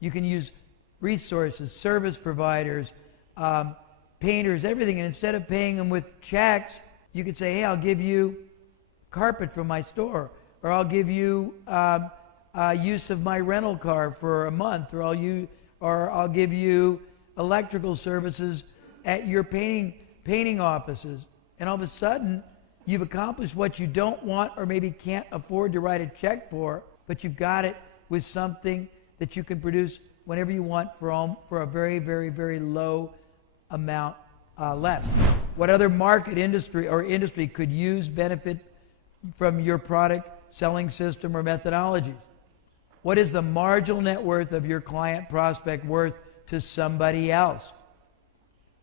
You can use resources, service providers, painters, everything. And instead of paying them with checks, you could say, hey, I'll give you carpet from my store, or I'll give you use of my rental car for a month, or I'll give you electrical services at your painting offices. And all of a sudden, you've accomplished what you don't want or maybe can't afford to write a check for, but you've got it with something that you can produce whenever you want for a very, very, very low amount less. What other market industry could benefit from your product selling system or methodologies? What is the marginal net worth of your client prospect worth to somebody else?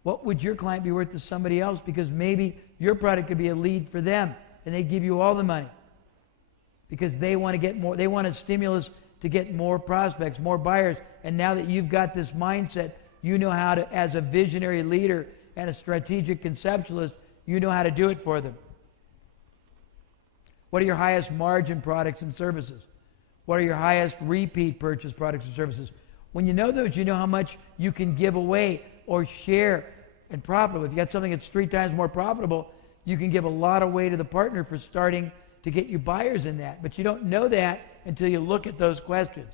What would your client be worth to somebody else? Because maybe your product could be a lead for them and they give you all the money because they want to get more, they want a stimulus to get more prospects, more buyers. And now that you've got this mindset, you know how to, as a visionary leader and a strategic conceptualist, you know how to do it for them. What are your highest margin products and services? What are your highest repeat purchase products and services? When you know those, you know how much you can give away or share and profitable. If you got something that's 3 times more profitable, you can give a lot away to the partner for starting to get you buyers in that. But you don't know that until you look at those questions.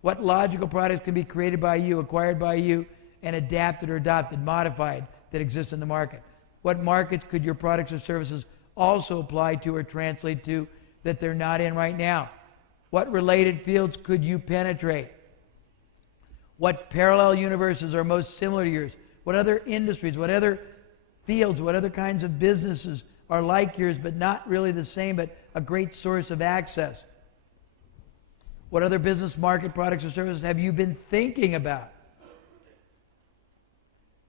What logical products can be created by you, acquired by you, and adapted or adopted, modified, that exist in the market? What markets could your products or services also apply to or translate to that they're not in right now? What related fields could you penetrate? What parallel universes are most similar to yours? What other industries, what other fields, what other kinds of businesses are like yours but not really the same, but a great source of access? What other business, market, products, or services have you been thinking about?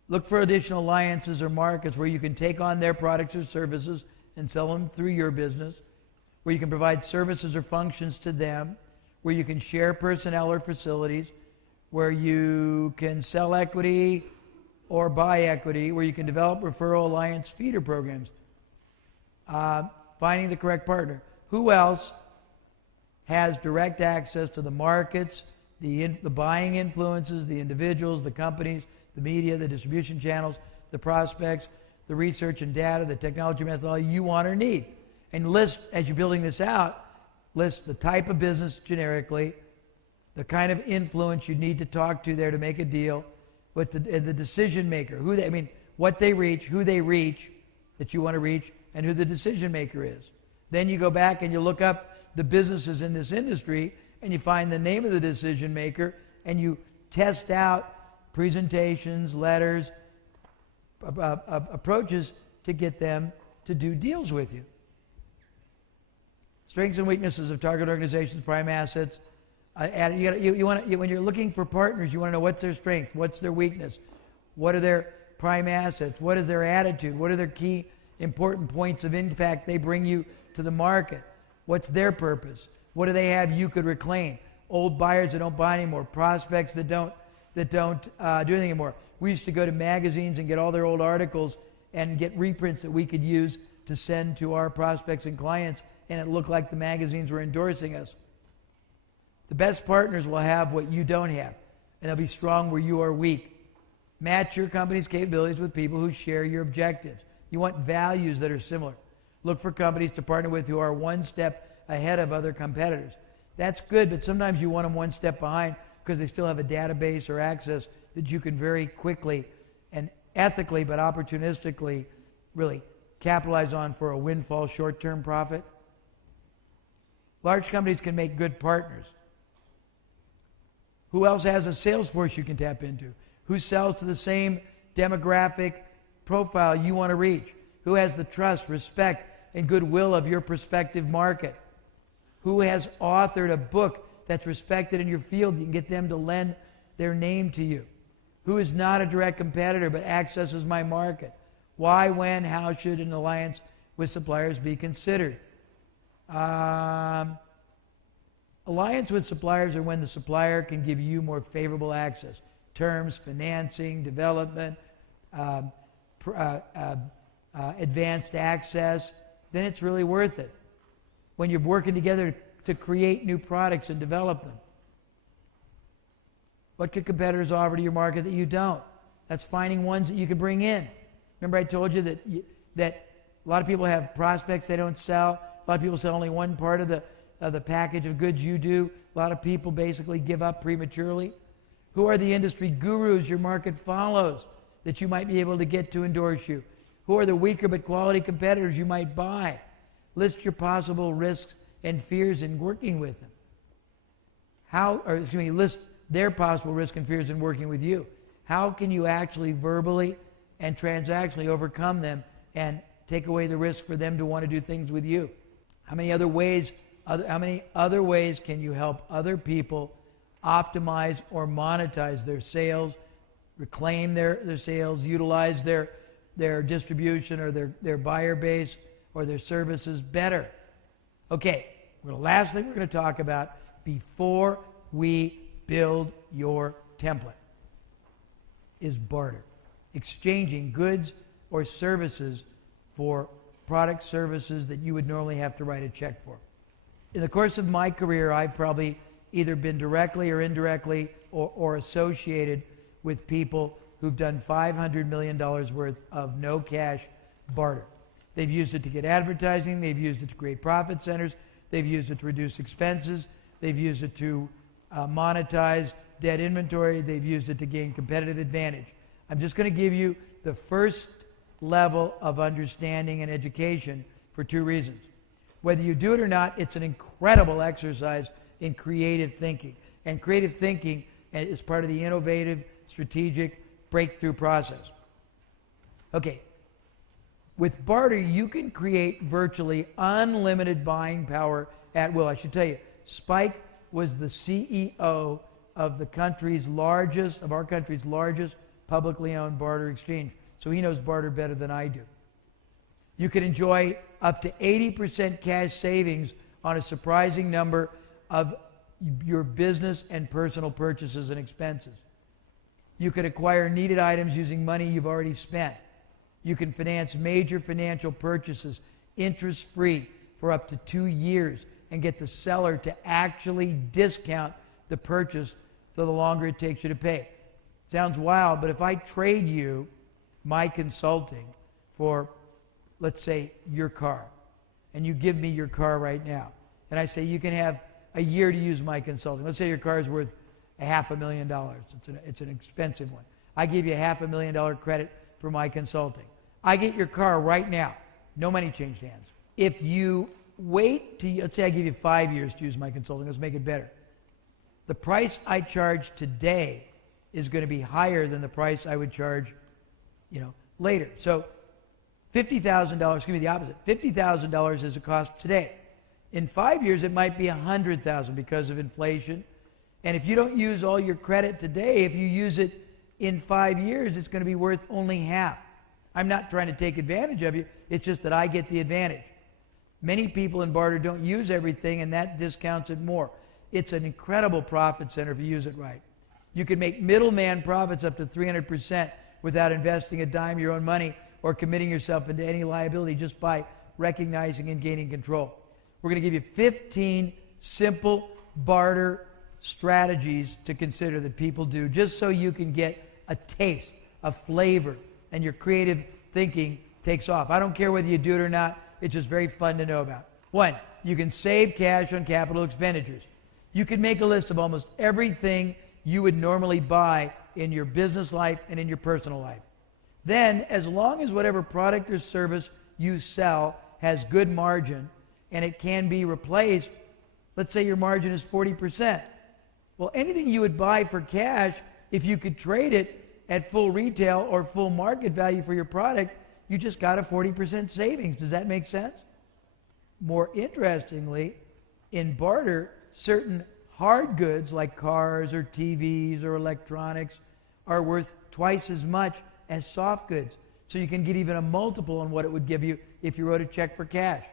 Look for additional alliances or markets where you can take on their products or services and sell them through your business, where you can provide services or functions to them, where you can share personnel or facilities, where you can sell equity or buy equity, where you can develop referral, alliance, feeder programs. Finding the correct partner. Who else has direct access to the markets, the buying influences, the individuals, the companies, the media, the distribution channels, the prospects, the research and data, the technology methodology you want or need? And list, as you're building this out, list the type of business generically, the kind of influence you need to talk to there to make a deal, with the decision maker, what they reach, who they reach that you want to reach, and who the decision maker is. Then you go back and you look up the businesses in this industry and you find the name of the decision maker and you test out presentations, letters, approaches to get them to do deals with you. Strengths and weaknesses of target organizations, prime assets. When you're looking for partners, you want to know what's their strength, what's their weakness, what are their prime assets, what is their attitude, what are their key important points of impact they bring you to the market, what's their purpose, what do they have you could reclaim, old buyers that don't buy anymore, prospects that don't do anything anymore. We used to go to magazines and get all their old articles and get reprints that we could use to send to our prospects and clients, and it looked like the magazines were endorsing us. The best partners will have what you don't have, and they'll be strong where you are weak. Match your company's capabilities with people who share your objectives. You want values that are similar. Look for companies to partner with who are one step ahead of other competitors. That's good, but sometimes you want them one step behind because they still have a database or access that you can very quickly and ethically but opportunistically really capitalize on for a windfall short-term profit. Large companies can make good partners. Who else has a sales force you can tap into? Who sells to the same demographic profile you want to reach? Who has the trust, respect, and goodwill of your prospective market? Who has authored a book that's respected in your field? You can get them to lend their name to you. Who is not a direct competitor but accesses my market? Why, when, how should an alliance with suppliers be considered? Alliance with suppliers are when the supplier can give you more favorable access. Terms, financing, development, advanced access, then it's really worth it. When you're working together to create new products and develop them. What could competitors offer to your market that you don't? That's finding ones that you can bring in. Remember I told you that a lot of people have prospects they don't sell. A lot of people sell only one part of the package of goods you do. A lot of people basically give up prematurely. Who are the industry gurus your market follows that you might be able to get to endorse you? Who are the weaker but quality competitors you might buy? List your possible risks and fears in working with them. List their possible risks and fears in working with you. How can you actually verbally and transactionally overcome them and take away the risk for them to want to do things with you? How many other ways can you help other people optimize or monetize their sales, reclaim their sales, utilize their distribution or their buyer base or their services better? Okay, the last thing we're going to talk about before we build your template is barter. Exchanging goods or services for product services that you would normally have to write a check for. In the course of my career, I've probably either been directly or indirectly or associated with people who've done $500 million worth of no cash barter. They've used it to get advertising, they've used it to create profit centers, they've used it to reduce expenses, they've used it to monetize dead inventory, they've used it to gain competitive advantage. I'm just going to give you the first level of understanding and education for two reasons. Whether you do it or not, it's an incredible exercise in creative thinking. And creative thinking is part of the innovative, strategic breakthrough process. Okay, with barter, you can create virtually unlimited buying power at will. I should tell you, Spike was the CEO of our country's largest publicly owned barter exchange. So he knows barter better than I do. You can enjoy up to 80% cash savings on a surprising number of your business and personal purchases and expenses. You can acquire needed items using money you've already spent. You can finance major financial purchases interest-free for up to 2 years and get the seller to actually discount the purchase for the longer it takes you to pay. Sounds wild, but if I trade you my consulting for, let's say, your car, and you give me your car right now, and I say you can have a year to use my consulting. Let's say your car is worth $500,000. It's an expensive one. I give you $500,000 credit for my consulting. I get your car right now. No money changed hands. If you wait to, let's say I give you 5 years to use my consulting. Let's make it better. The price I charge today is going to be higher than the price I would charge, later. So $50,000, excuse me, the opposite. $50,000 is a cost today. In 5 years, it might be $100,000 because of inflation. And if you don't use all your credit today, if you use it in 5 years, it's going to be worth only half. I'm not trying to take advantage of you. It's just that I get the advantage. Many people in barter don't use everything, and that discounts it more. It's an incredible profit center if you use it right. You can make middleman profits up to 300% without investing a dime of your own money or committing yourself into any liability just by recognizing and gaining control. We're going to give you 15 simple barter strategies to consider that people do just so you can get a taste, a flavor, and your creative thinking takes off. I don't care whether you do it or not. It's just very fun to know about. 1, you can save cash on capital expenditures. You can make a list of almost everything you would normally buy in your business life and in your personal life. Then, as long as whatever product or service you sell has good margin and it can be replaced, let's say your margin is 40%. Well, anything you would buy for cash, if you could trade it at full retail or full market value for your product, you just got a 40% savings. Does that make sense? More interestingly, in barter, certain hard goods like cars or TVs or electronics are worth twice as much as soft goods. So you can get even a multiple on what it would give you if you wrote a check for cash.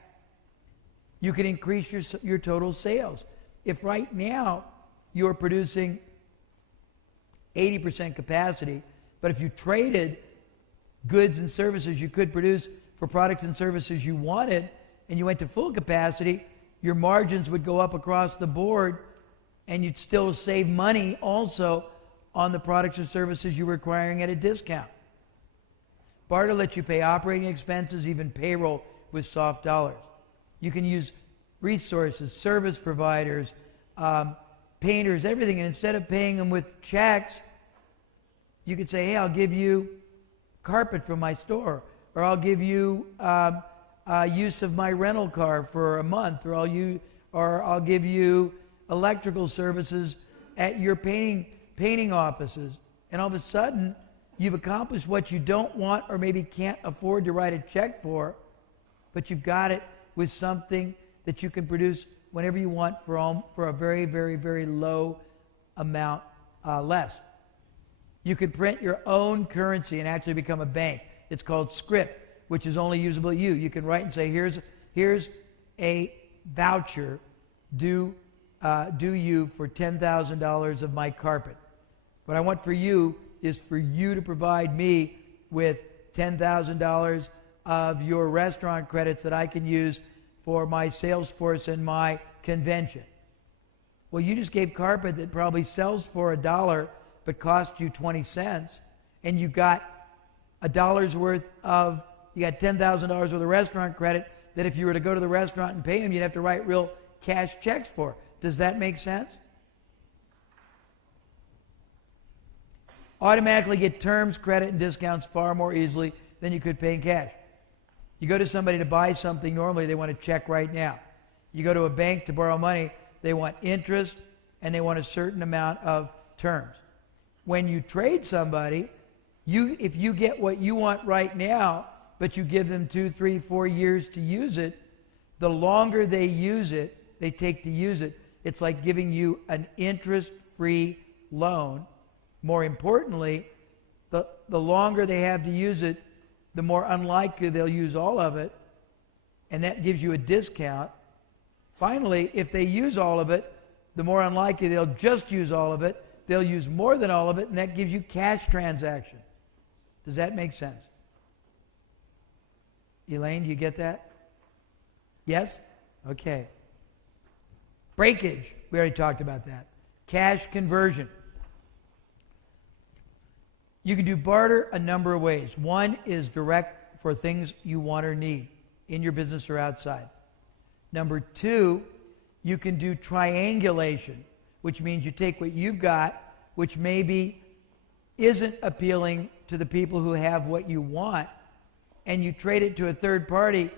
You can increase your total sales. If right now you're producing 80% capacity, but if you traded goods and services you could produce for products and services you wanted, and you went to full capacity, your margins would go up across the board, and you'd still save money also on the products or services you were acquiring at a discount. Barter lets you pay operating expenses, even payroll, with soft dollars. You can use resources, service providers, painters, everything, and instead of paying them with checks, you could say, hey, I'll give you carpet from my store, or I'll give you use of my rental car for a month, or I'll give you electrical services at your painting offices. And all of a sudden, you've accomplished what you don't want or maybe can't afford to write a check for, but you've got it with something that you can produce whenever you want for a very, very, very low amount less. You could print your own currency and actually become a bank. It's called script, which is only usable at you. You can write and say, here's a voucher due you for $10,000 of my carpet. What I want for you is for you to provide me with $10,000 of your restaurant credits that I can use for my sales force and my convention. Well, you just gave carpet that probably sells for $1 but cost you 20 cents, and you got $10,000 worth of restaurant credit that if you were to go to the restaurant and pay them, you'd have to write real cash checks for. Does that make sense? Automatically get terms, credit, and discounts far more easily than you could pay in cash. You go to somebody to buy something, normally they want a check right now. You go to a bank to borrow money, they want interest and they want a certain amount of terms. When you trade somebody, if you get what you want right now, but you give them 2, 3, 4 years to use it, the longer they take to use it, it's like giving you an interest-free loan. More importantly, the longer they have to use it, the more unlikely they'll use all of it, and that gives you a discount. Finally, if they use all of it, the more unlikely they'll just use all of it. They'll use more than all of it, and that gives you cash transaction. Does that make sense? Elaine, do you get that? Yes? Okay. Breakage. We already talked about that. Cash conversion. You can do barter a number of ways. One is direct for things you want or need in your business or outside. Number 2, you can do triangulation, which means you take what you've got, which maybe isn't appealing to the people who have what you want, and you trade it to a third party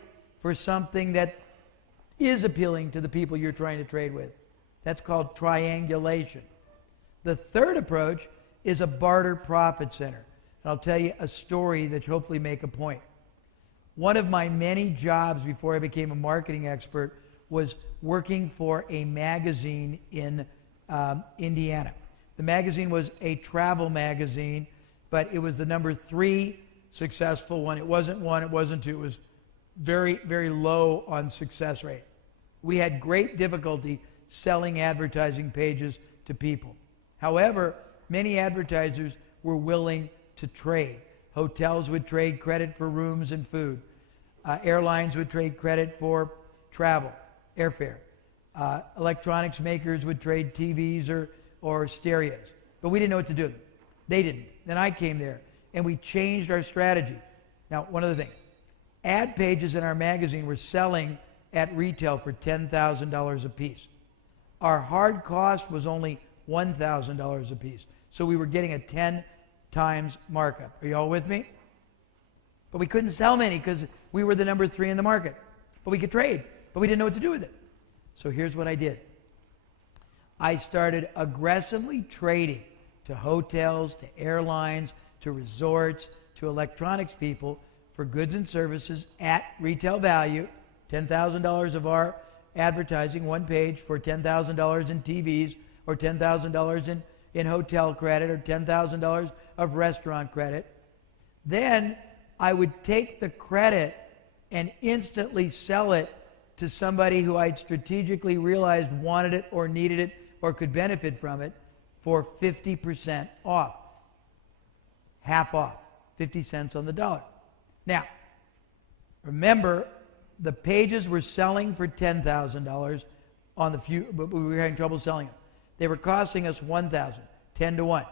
for something that is appealing to the people you're trying to trade with. That's called triangulation. The third approach is a barter profit center. And I'll tell you a story that hopefully make a point. One of my many jobs before I became a marketing expert was working for a magazine in Indiana. The magazine was a travel magazine, but it was the number 3 successful one. It wasn't 1, it wasn't 2. It was very, very low on success rate. We had great difficulty selling advertising pages to people. However, many advertisers were willing to trade. Hotels would trade credit for rooms and food. Airlines would trade credit for travel, airfare. Electronics makers would trade TVs or stereos. But we didn't know what to do. They didn't. Then I came there, and we changed our strategy. Now, one other thing. Ad pages in our magazine were selling at retail for $10,000 a piece. Our hard cost was only $1,000 a piece. So we were getting a 10 times markup. Are you all with me? But we couldn't sell many because we were the number 3 in the market. But we could trade, but we didn't know what to do with it. So here's what I did. I started aggressively trading to hotels, to airlines, to resorts, to electronics people for goods and services at retail value, $10,000 of our advertising, one page for $10,000 in TVs or $10,000 in hotel credit or $10,000 of restaurant credit. Then I would take the credit and instantly sell it to somebody who I'd strategically realized wanted it or needed it or could benefit from it for 50% off. Half off. 50 cents on the dollar. Now, remember, the pages were selling for $10,000 on the few, but we were having trouble selling them. They were costing us $1,000, 10 to 1.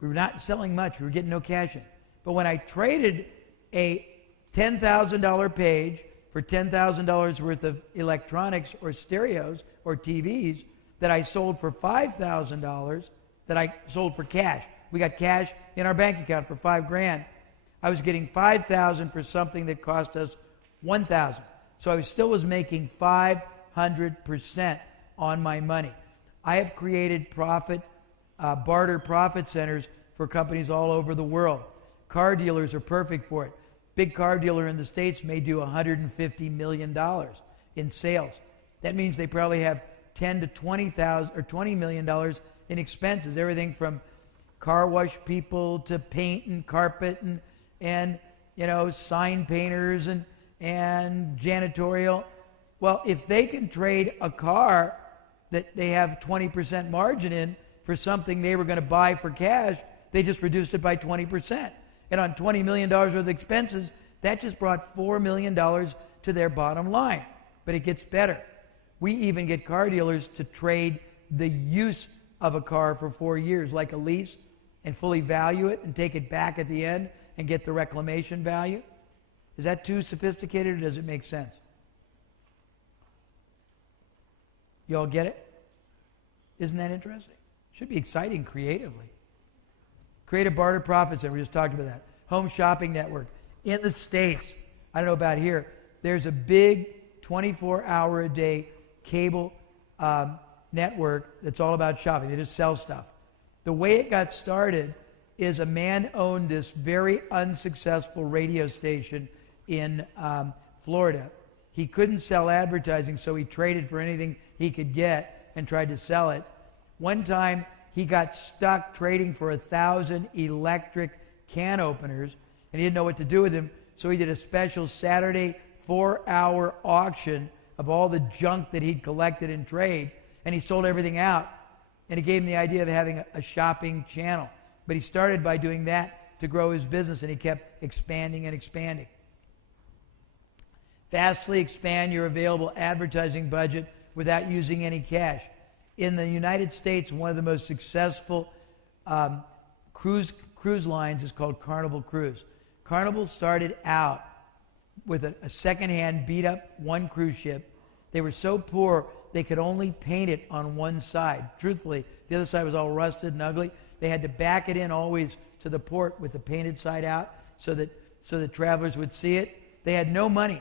We were not selling much. We were getting no cash in. But when I traded a $10,000 page for $10,000 worth of electronics or stereos or TVs that I sold for $5,000, that I sold for cash. We got cash in our bank account for $5,000. I was getting $5,000 for something that cost us $1,000. So I still was making 500% on my money. I have created barter profit centers for companies all over the world. Car dealers are perfect for it. Big car dealer in the States may do $150 million in sales. That means they probably have $10 to $20 million in expenses, everything from car wash people to paint and carpet and sign painters and janitorial. Well, if they can trade a car that they have 20% margin in for something they were going to buy for cash, they just reduced it by 20%. And on $20 million worth of expenses, that just brought $4 million to their bottom line. But it gets better. We even get car dealers to trade the use of a car for 4 years, like a lease, and fully value it and take it back at the end and get the reclamation value. Is that too sophisticated, or does it make sense? You all get it? Isn't that interesting? Should be exciting creatively. Create a barter profit center. We just talked about that. Home shopping network. In the States, I don't know about here, there's a big 24-hour-a-day cable network that's all about shopping. They just sell stuff. The way it got started is a man owned this very unsuccessful radio station in Florida. He couldn't sell advertising, so he traded for anything he could get and tried to sell it. One time, he got stuck trading for 1,000 electric can openers, and he didn't know what to do with them, so he did a special Saturday 4-hour auction of all the junk that he'd collected in trade, and he sold everything out, and it gave him the idea of having a shopping channel. But he started by doing that to grow his business, and he kept expanding and expanding. Vastly expand your available advertising budget without using any cash. In the United States, one of the most successful cruise lines is called Carnival Cruise. Carnival started out with a second-hand, beat-up one cruise ship. They were so poor, they could only paint it on one side. Truthfully, the other side was all rusted and ugly. They had to back it in always to the port with the painted side out so that travelers would see it. They had no money.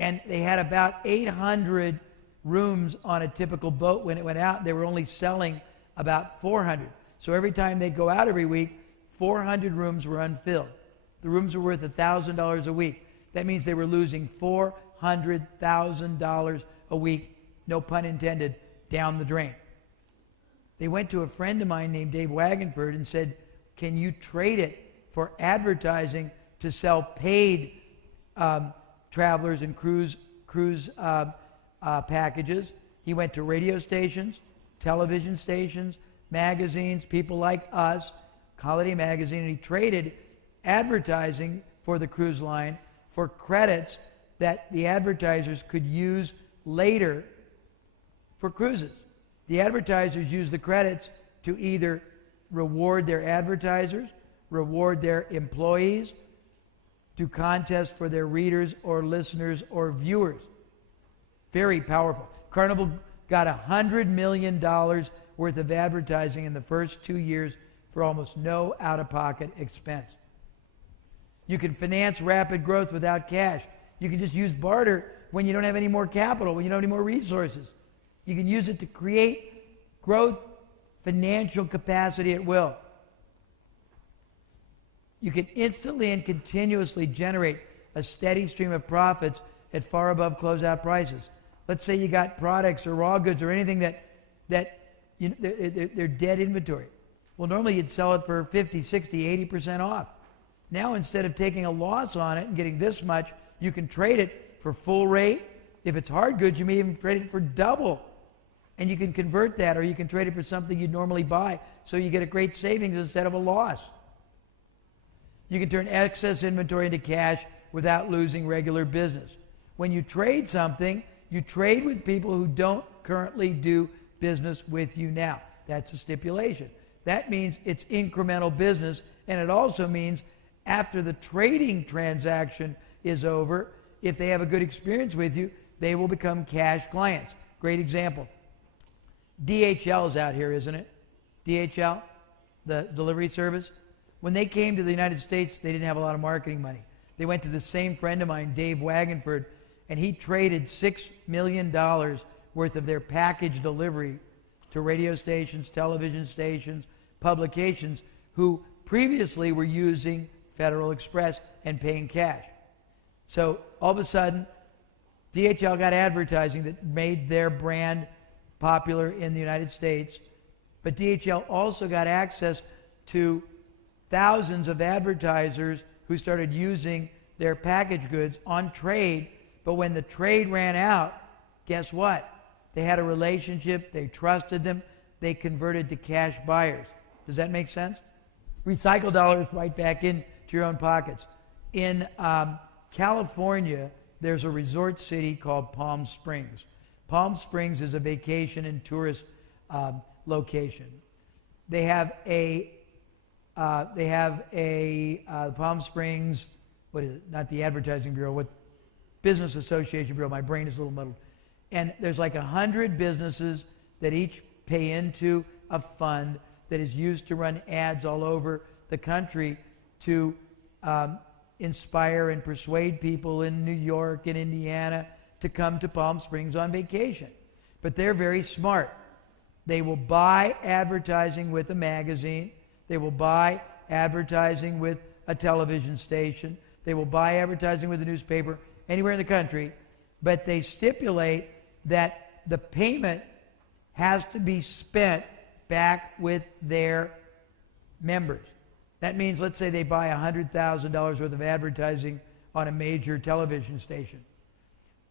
And they had about 800 rooms on a typical boat. When it went out, they were only selling about 400. So every time they'd go out every week, 400 rooms were unfilled. The rooms were worth $1,000 a week. That means they were losing $400,000 a week, no pun intended, down the drain. They went to a friend of mine named Dave Wagenford and said, can you trade it for advertising to sell paid travelers and cruise packages? He went to radio stations, television stations, magazines, people like us, Holiday Magazine, and he traded advertising for the cruise line for credits that the advertisers could use later for cruises. The advertisers used the credits to either reward their advertisers, reward their employees, do contests for their readers or listeners or viewers. Very powerful. Carnival got $100 million worth of advertising in the first 2 years for almost no out-of-pocket expense. You can finance rapid growth without cash. You can just use barter when you don't have any more capital, when you don't have any more resources. You can use it to create growth, financial capacity at will. You can instantly and continuously generate a steady stream of profits at far above closeout prices. Let's say you got products or raw goods or anything that they're dead inventory. Well, normally you'd sell it for 50, 60, 80% off. Now, instead of taking a loss on it and getting this much, you can trade it for full rate. If it's hard goods, you may even trade it for double. And you can convert that, or you can trade it for something you'd normally buy, so you get a great savings instead of a loss. You can turn excess inventory into cash without losing regular business. When you trade something, you trade with people who don't currently do business with you now. That's a stipulation. That means it's incremental business, and it also means after the trading transaction is over, if they have a good experience with you, they will become cash clients. Great example. DHL is out here, isn't it? DHL, the delivery service. When they came to the United States, they didn't have a lot of marketing money. They went to the same friend of mine, Dave Wagenford, and he traded $6 million worth of their package delivery to radio stations, television stations, publications who previously were using Federal Express and paying cash. So all of a sudden, DHL got advertising that made their brand popular in the United States, but DHL also got access to thousands of advertisers who started using their package goods on trade, but when the trade ran out, guess what? They had a relationship, they trusted them, they converted to cash buyers. Does that make sense? Recycle dollars right back into your own pockets. In California, there's a resort city called Palm Springs. Palm Springs is a vacation and tourist location. They have a Palm Springs, what is it? Not the Advertising Bureau, what Business Association Bureau. My brain is a little muddled. And there's like 100 businesses that each pay into a fund that is used to run ads all over the country to inspire and persuade people in New York and Indiana to come to Palm Springs on vacation. But they're very smart. They will buy advertising with a magazine. They will buy advertising with a television station. They will buy advertising with a newspaper anywhere in the country. But they stipulate that the payment has to be spent back with their members. That means, let's say they buy $100,000 worth of advertising on a major television station.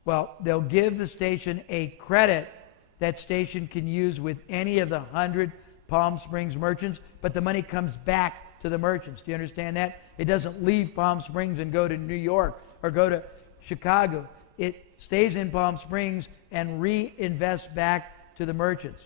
Well, they'll give the station a credit that station can use with any of the 100 Palm Springs merchants, but the money comes back to the merchants. Do you understand that? It doesn't leave Palm Springs and go to New York or go to Chicago. It stays in Palm Springs and reinvests back to the merchants.